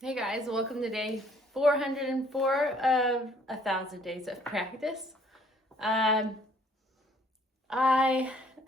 Hey guys, welcome to day 404 of 1,000 days of practice. I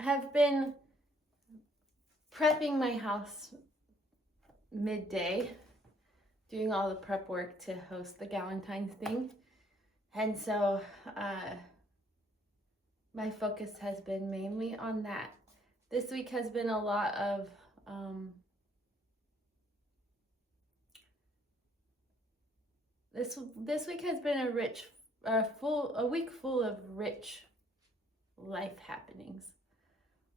have been prepping my house midday, doing all the prep work to host the Galentine's thing. And so my focus has been mainly on that. This week has been a lot of this week has been a week full of rich life happenings.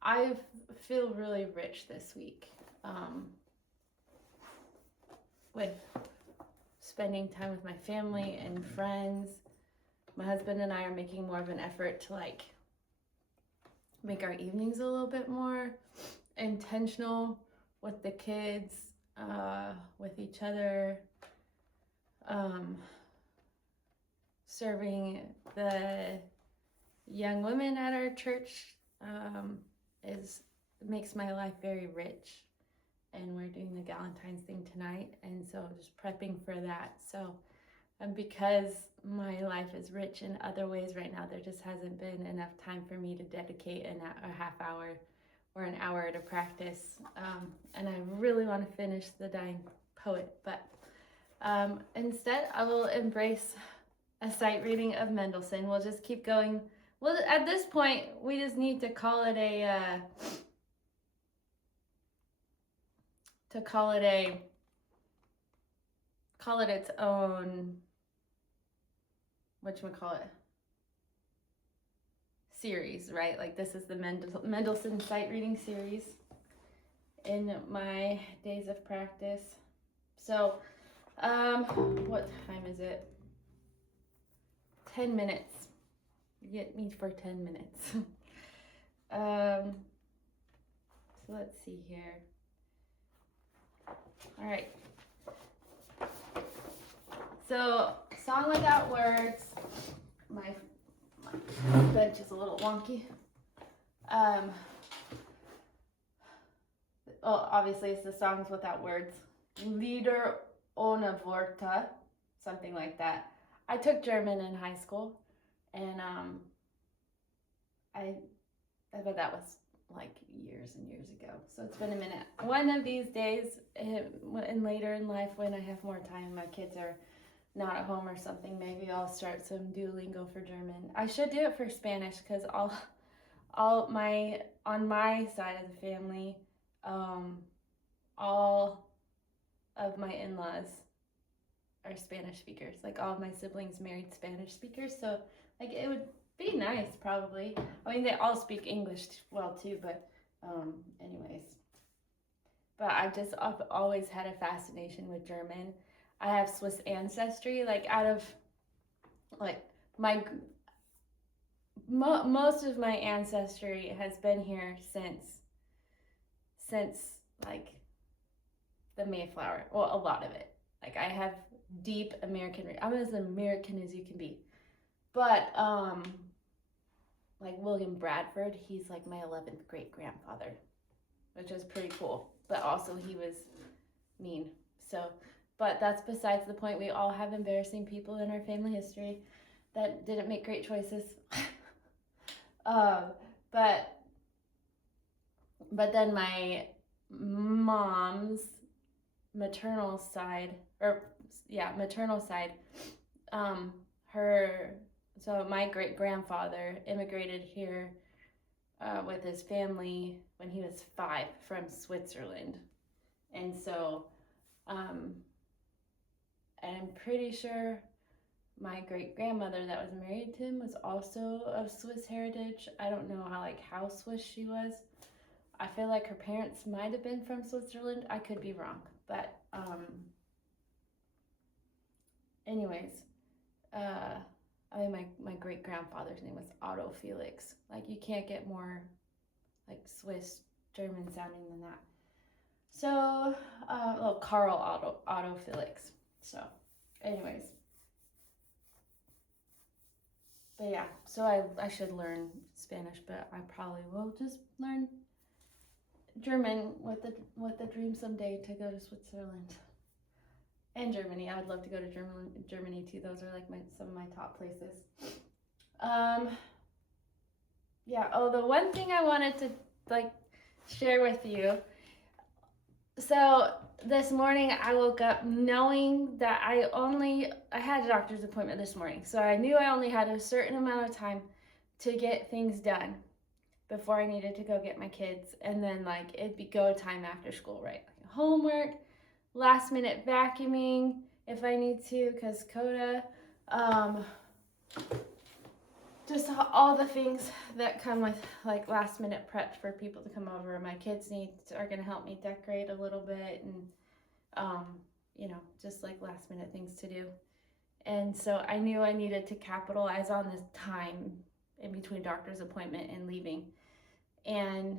I feel really rich this week with spending time with my family and friends. My husband and I are making more of an effort to make our evenings a little bit more intentional with the kids, with each other, serving the young women at our church makes my life very rich. And we're doing the Galentine's thing tonight, and so just prepping for that. So because my life is rich in other ways right now, there just hasn't been enough time for me to dedicate a half hour or an hour to practice. And I really want to finish The Dying Poet, but instead I will embrace a sight reading of Mendelssohn. We'll just keep going. Well, at this point, we just need to call it call it its own, whatchamacallit, series, right? Like this is the Mendelssohn sight reading series in my days of practice. So, what time is it? 10 minutes. Get me for 10 minutes. So let's see here. All right. So, Song Without Words. My bench is a little wonky. Obviously it's the Songs Without Words. Lieder ohne Worte, something like that. I took German in high school, and but that was like years and years ago. So it's been a minute. One of these days, and later in life, when I have more time, my kids are not at home or something, maybe I'll start some Duolingo for German. I should do it for Spanish because on my side of the family, all of my in-laws are Spanish speakers. Like all of my siblings married Spanish speakers, so like it would be nice probably. I mean, they all speak English well too, but anyways. But I've always had a fascination with German. I have Swiss ancestry. Like out of like my most of my ancestry has been here since like the Mayflower. Well, a lot of it. Like I have deep American. I'm as American as you can be. But like William Bradford, he's like my 11th great grandfather, which is pretty cool. But also he was mean. So, but that's besides the point. We all have embarrassing people in our family history that didn't make great choices. But then my mom's maternal side, so my great grandfather immigrated here with his family when he was 5 from Switzerland, and so I'm pretty sure my great grandmother that was married to him was also of Swiss heritage. I don't know how Swiss she was. I feel like her parents might have been from Switzerland. I could be wrong, but anyways, I mean my great grandfather's name was Otto Felix. Like you can't get more like Swiss German sounding than that. So, Carl Otto Felix. So, anyways. But yeah, so I should learn Spanish, but I probably will just learn German with the dream someday to go to Switzerland. And Germany. I would love to go to Germany too. Those are like some of my top places. Yeah. Oh, the one thing I wanted to like share with you. So this morning I woke up knowing that I had a doctor's appointment this morning. So I knew I only had a certain amount of time to get things done before I needed to go get my kids. And then like it'd be go time after school, right? Like homework, last minute vacuuming if I need to, because Coda, just all the things that come with like last minute prep for people to come over. My kids are gonna help me decorate a little bit, and just like last minute things to do. And so I knew I needed to capitalize on this time in between doctor's appointment and leaving. And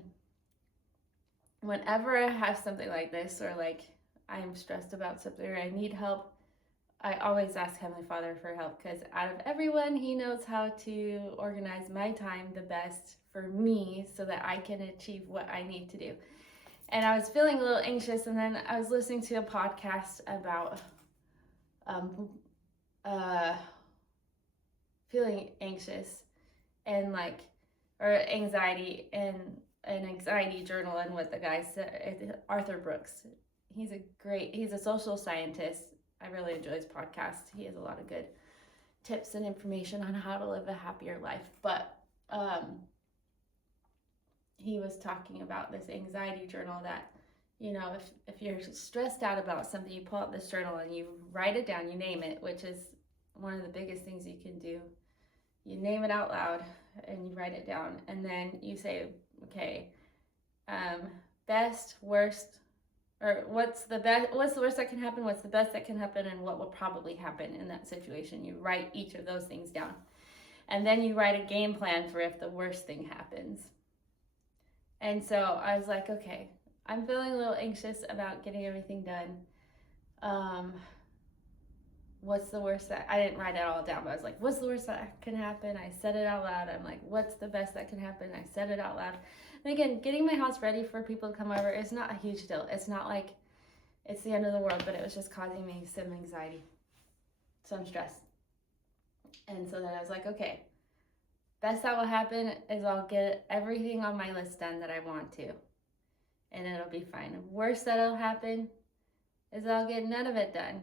whenever I have something like this, or like I'm stressed about something or I need help, I always ask Heavenly Father for help, because out of everyone, He knows how to organize my time the best for me so that I can achieve what I need to do. And I was feeling a little anxious, and then I was listening to a podcast about feeling anxious and or anxiety, and an anxiety journal, and what the guy said, Arthur Brooks. He's a social scientist. I really enjoy his podcast. He has a lot of good tips and information on how to live a happier life. But he was talking about this anxiety journal that, if you're stressed out about something, you pull out this journal and you write it down, you name it, which is one of the biggest things you can do. You name it out loud and you write it down, and then you say, okay, best, worst, or what's the worst that can happen, what's the best that can happen, and what will probably happen in that situation. You write each of those things down. And then you write a game plan for if the worst thing happens. And so I was like, okay, I'm feeling a little anxious about getting everything done. What's the worst that, I didn't write it all down, but I was like, what's the worst that can happen? I said it out loud. I'm like, what's the best that can happen? I said it out loud. And again, getting my house ready for people to come over is not a huge deal. It's not like it's the end of the world, but it was just causing me some anxiety, some stress. And so then I was like, okay, best that will happen is I'll get everything on my list done that I want to, and it'll be fine. Worst that'll happen is I'll get none of it done,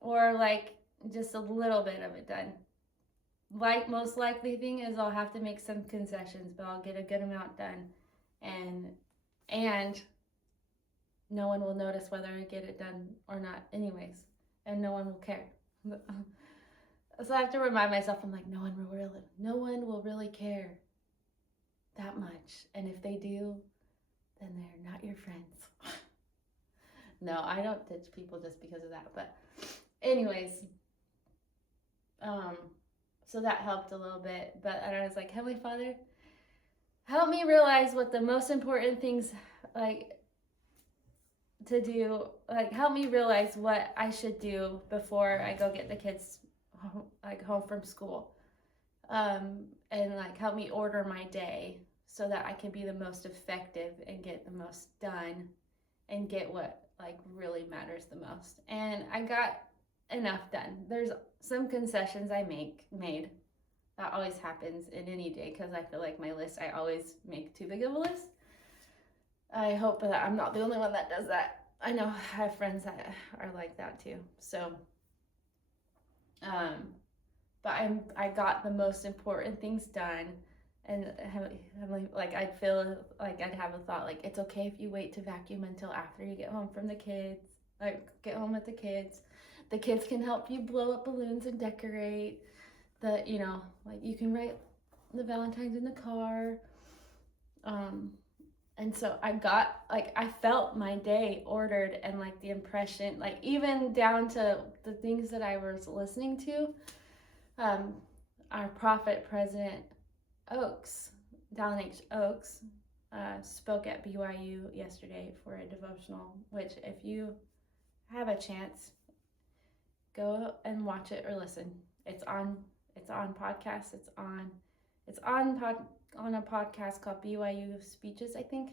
or like just a little bit of it done. Like most likely thing is I'll have to make some concessions, but I'll get a good amount done, and no one will notice whether I get it done or not anyways, and no one will care. So I have to remind myself, I'm like, no one will really care that much, and if they do, then they're not your friends. No, I don't ditch people just because of that, but anyways, so that helped a little bit. But I was like, Heavenly Father, help me realize what the most important things to do, help me realize what I should do before I go get the kids home from school, and help me order my day so that I can be the most effective and get the most done and get what really matters the most. And I got enough done. There's some concessions I made. That always happens in any day, because I feel like my list, I always make too big of a list. I hope that I'm not the only one that does that. I know I have friends that are like that too. So, but I got the most important things done. And I'd feel like I'd have a thought like, it's okay if you wait to vacuum until after you get home from the kids, get home with the kids. The kids can help you blow up balloons and decorate. You can write the Valentine's in the car. And so I felt my day ordered, and the impression, even down to the things that I was listening to. Our prophet, President Dallin H. Oaks, spoke at BYU yesterday for a devotional, which if you have a chance, go and watch it or listen. It's on podcast. It's on a podcast called BYU Speeches, I think,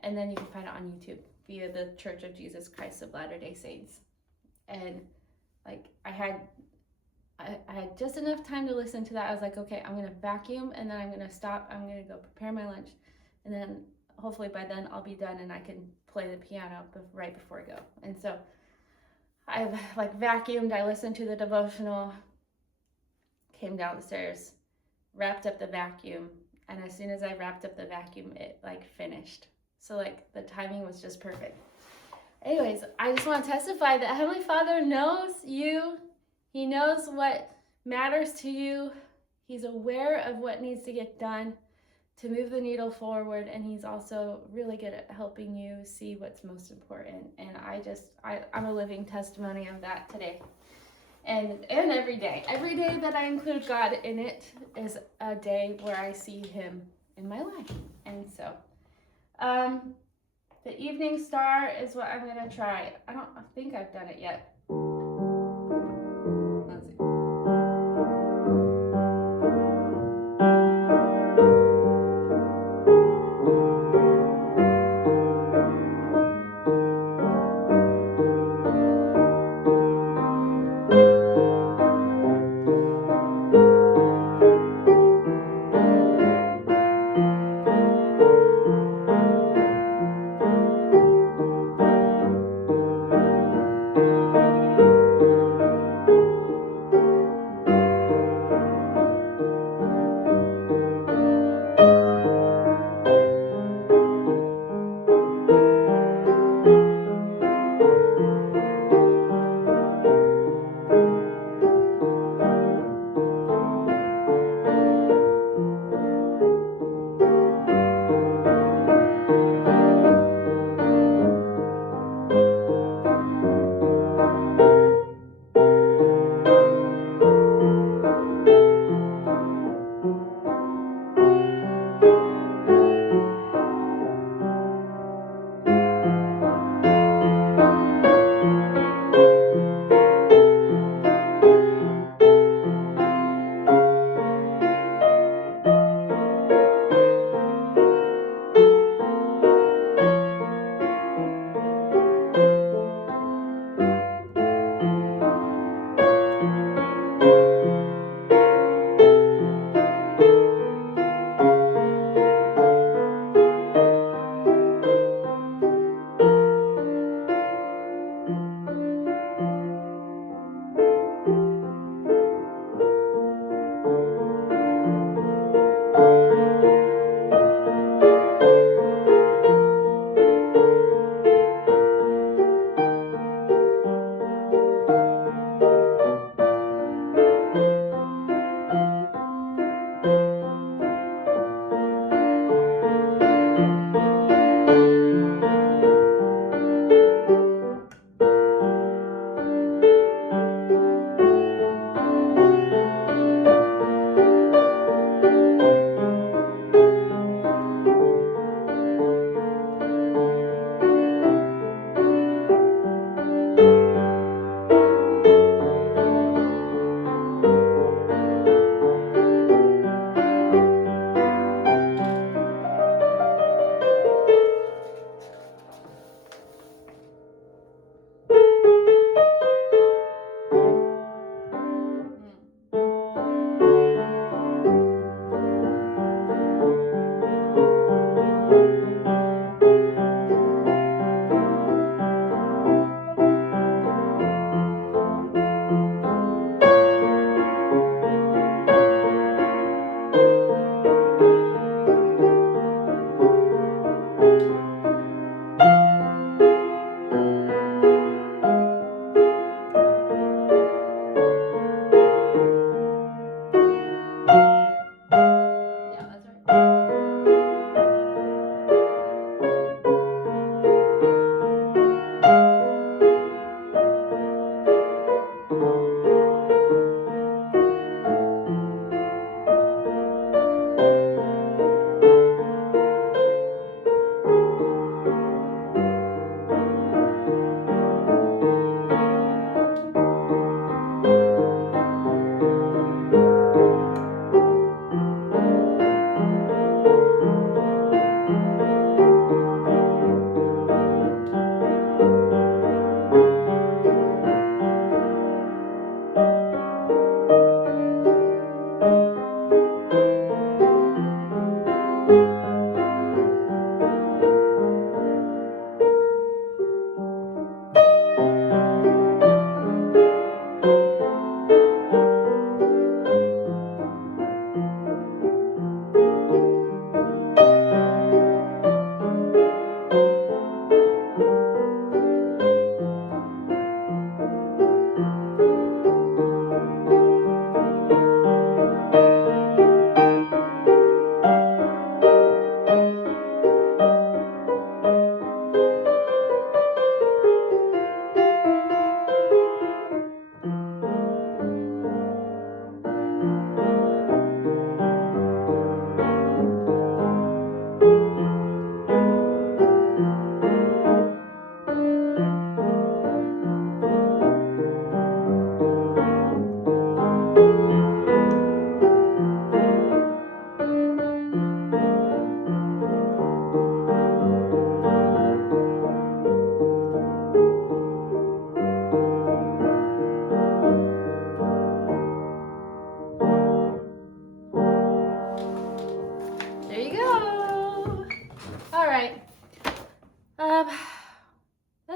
and then you can find it on YouTube. via the Church of Jesus Christ of Latter-day Saints. And like I had just enough time to listen to that. I was like, okay, I'm going to vacuum and then I'm going to stop. I'm going to go prepare my lunch. And then hopefully by then I'll be done and I can play the piano right before I go. And so I've like vacuumed, I listened to the devotional, came downstairs, wrapped up the vacuum. And as soon as I wrapped up the vacuum, it like finished. So like the timing was just perfect. Anyways, I just want to testify that Heavenly Father knows you. He knows what matters to you. He's aware of what needs to get done to move the needle forward. And he's also really good at helping you see what's most important. And I'm a living testimony of that today. And every day that I include God in it is a day where I see him in my life. And so, the evening star is what I'm going to try. I don't think I've done it yet. Let's see.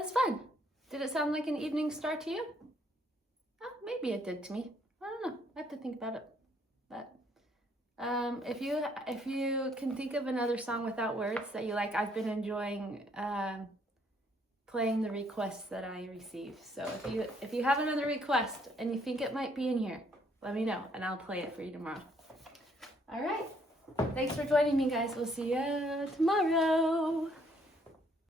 was fun. Did it sound like an evening star to you? Oh, maybe it did to me. I don't know. I have to think about it. But if you can think of another song without words that you like, I've been enjoying playing the requests that I receive. So if you have another request and you think it might be in here, let me know and I'll play it for you tomorrow. All right. Thanks for joining me, guys. We'll see you tomorrow.